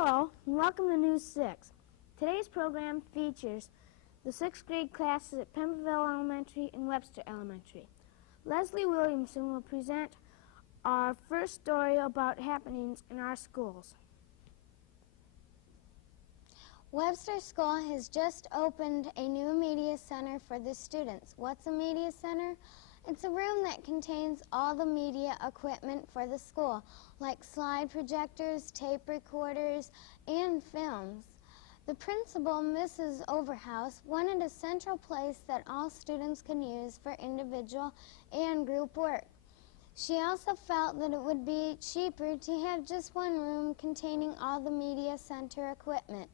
Hello, and welcome to News 6. Today's program features the 6th grade classes at Pemberville Elementary and Webster Elementary. Leslie Williamson will present our first story about happenings in our schools. Webster School has just opened a new media center for the students. What's a media center? It's a room that contains all the media equipment for the school, like slide projectors, tape recorders, and films. The principal, Mrs. Overhouse, wanted a central place that all students can use for individual and group work. She also felt that it would be cheaper to have just one room containing all the media center equipment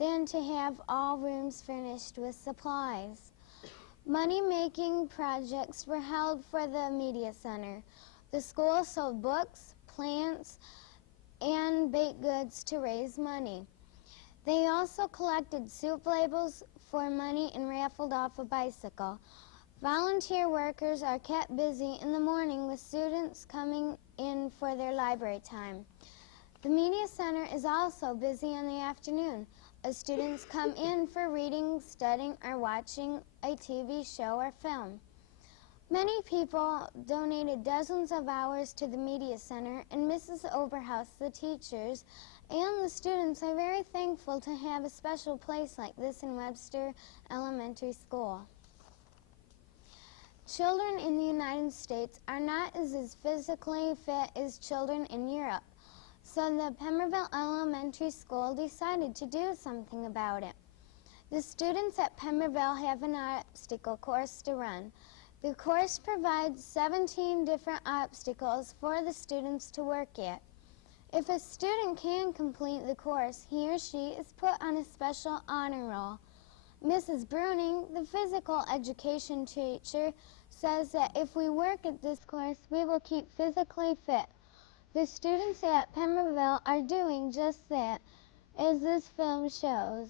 than to have all rooms furnished with supplies. Money-making projects were held for the media center. The school sold books, plants, and baked goods to raise money. They also collected soup labels for money and raffled off a bicycle. Volunteer workers are kept busy in the morning with students coming in for their library time. The media center is also busy in the afternoon, as students come in for reading, studying, or watching a TV show or film. Many people donated dozens of hours to the media center, and Mrs. Overhouse, the teachers, and the students are very thankful to have a special place like this in Webster Elementary School. Children in the United States are not as physically fit as children in Europe, so the Pemberville Elementary School decided to do something about it. The students at Pemberville have an obstacle course to run. The course provides 17 different obstacles for the students to work at. If a student can complete the course, he or she is put on a special honor roll. Mrs. Bruning, the physical education teacher, says that if we work at this course, we will keep physically fit. The students at Pemberville are doing just that, as this film shows.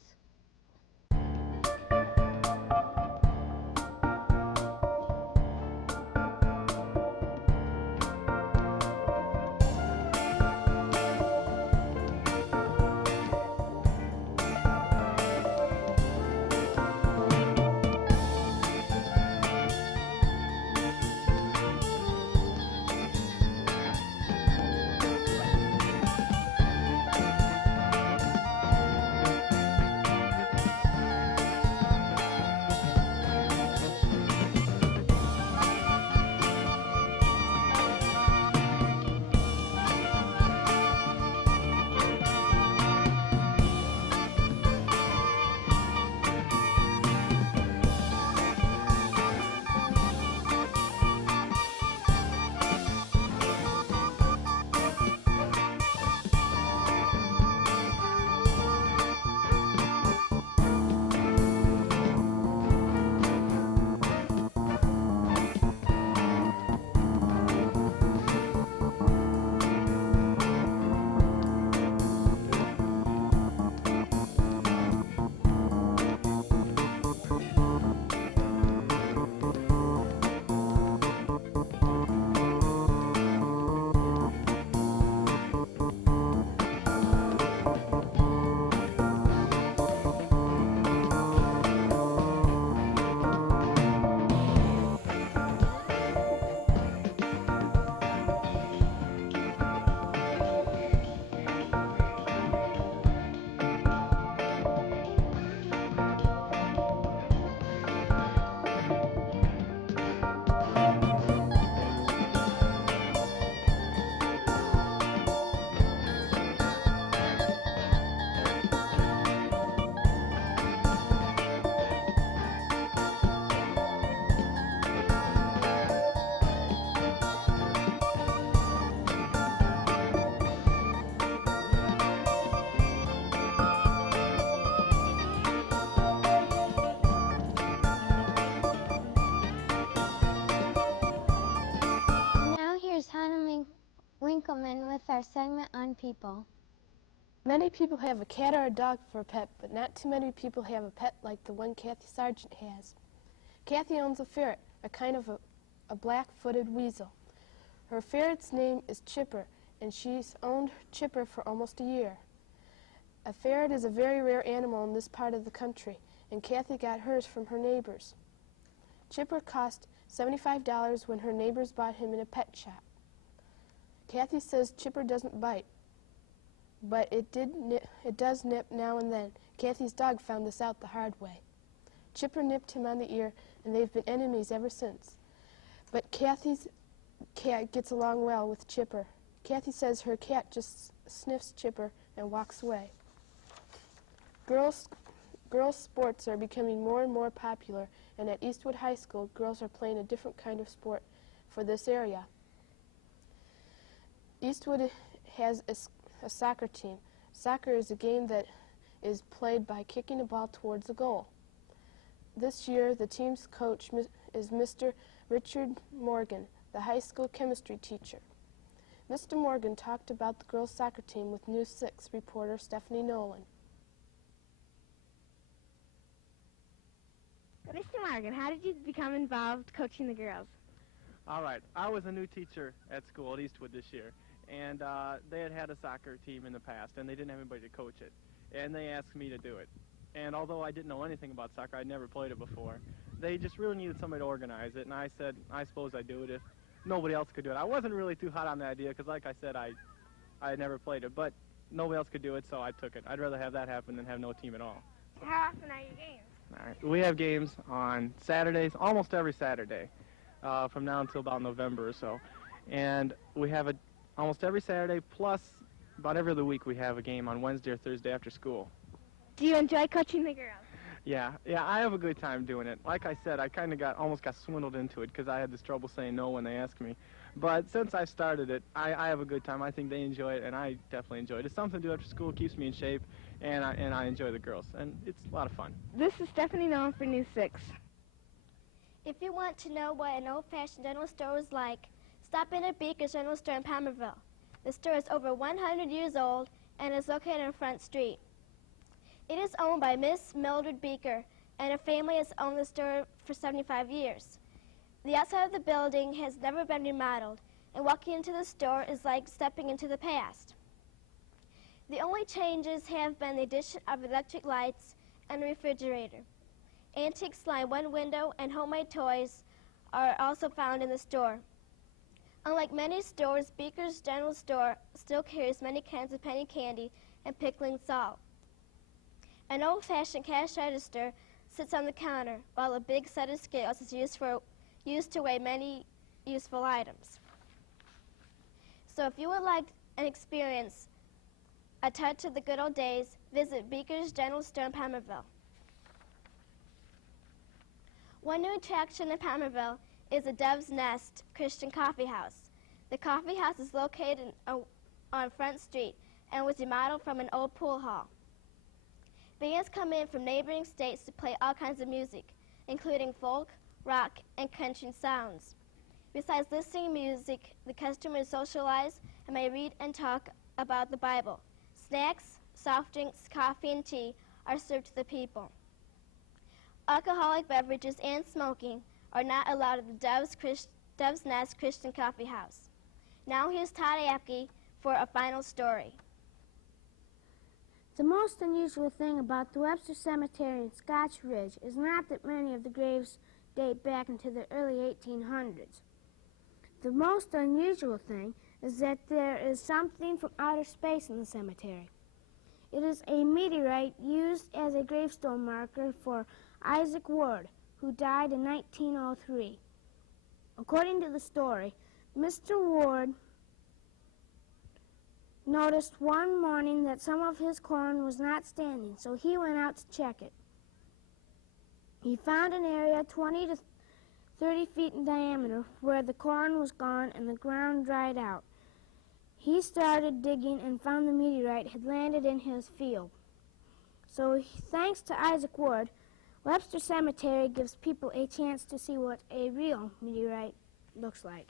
With our segment on people. Many people have a cat or a dog for a pet, but not too many people have a pet like the one Kathy Sargent has. Kathy owns a ferret, a kind of a black-footed weasel. Her ferret's name is Chipper, and she's owned Chipper for almost a year. A ferret is a very rare animal in this part of the country, and Kathy got hers from her neighbors. Chipper cost $75 when her neighbors bought him in a pet shop. Kathy says Chipper doesn't bite, but it does nip now and then. Kathy's dog found this out the hard way. Chipper nipped him on the ear, and they've been enemies ever since. But Kathy's cat gets along well with Chipper. Kathy says her cat just sniffs Chipper and walks away. Girls' sports are becoming more and more popular, and at Eastwood High School, girls are playing a different kind of sport for this area. Eastwood has a soccer team. Soccer is a game that is played by kicking a ball towards a goal. This year, the team's coach is Mr. Richard Morgan, the high school chemistry teacher. Mr. Morgan talked about the girls' soccer team with News 6 reporter Stephanie Nolan. Mr. Morgan, how did you become involved coaching the girls? All right. I was a new teacher at school at Eastwood this year, and they had a soccer team in the past, and they didn't have anybody to coach it, and they asked me to do it. And although I didn't know anything about soccer, I'd never played it before, they just really needed somebody to organize it, and I said, I suppose I'd do it if nobody else could do it. I wasn't really too hot on the idea because, like I said, I had never played it, but nobody else could do it, so I took it. I'd rather have that happen than have no team at all. How often are your games? All right. We have games on Saturdays, almost every Saturday, from now until about November or so. And we have almost every Saturday, plus about every other week we have a game on Wednesday or Thursday after school. Do you enjoy coaching the girls? Yeah, I have a good time doing it. Like I said, I kind of almost got swindled into it because I had this trouble saying no when they asked me. But since I started it, I have a good time. I think they enjoy it, and I definitely enjoy it. It's something to do after school, keeps me in shape, and I enjoy the girls, and it's a lot of fun. This is Stephanie Nolan for News 6. If you want to know what an old-fashioned general store is like, stop in at Beaker's General Store in Pemberville. The store is over 100 years old and is located on Front Street. It is owned by Miss Mildred Beaker, and her family has owned the store for 75 years. The outside of the building has never been remodeled, and walking into the store is like stepping into the past. The only changes have been the addition of electric lights and a refrigerator. Antiques line one window, and homemade toys are also found in the store. Unlike many stores, Beaker's General Store still carries many kinds of penny candy and pickling salt. An old-fashioned cash register sits on the counter, while a big set of scales is used to weigh many useful items. So if you would like an experience a touch of the good old days, visit Beaker's General Store in Pemberville. One new attraction in Pemberville is the Dove's Nest Christian Coffee House. The coffee house is located on Front Street and was remodeled from an old pool hall. Bands come in from neighboring states to play all kinds of music, including folk, rock, and country sounds. Besides listening to music, the customers socialize and may read and talk about the Bible. Snacks, soft drinks, coffee, and tea are served to the people. Alcoholic beverages and smoking are not allowed at the Dove's Nest Christian Coffee House. Now here's Todd Apke for a final story. The most unusual thing about the Webster Cemetery in Scotch Ridge is not that many of the graves date back into the early 1800s. The most unusual thing is that there is something from outer space in the cemetery. It is a meteorite used as a gravestone marker for Isaac Ward, who died in 1903. According to the story, Mr. Ward noticed one morning that some of his corn was not standing, so he went out to check it. He found an area 20 to 30 feet in diameter where the corn was gone and the ground dried out. He started digging and found the meteorite had landed in his field. So thanks to Isaac Ward, Webster Cemetery gives people a chance to see what a real meteorite looks like.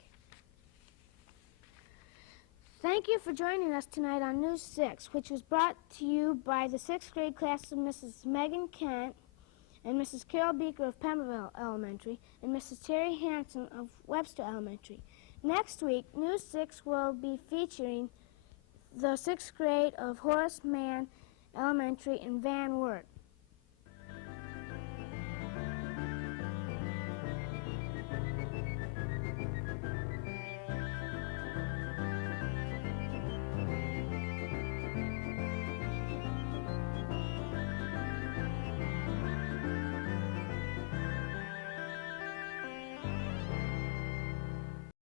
Thank you for joining us tonight on News 6, which was brought to you by the 6th grade class of Mrs. Megan Kent and Mrs. Carol Beaker of Pemberville Elementary and Mrs. Terry Hanson of Webster Elementary. Next week, News 6 will be featuring the 6th grade of Horace Mann Elementary in Van Wert.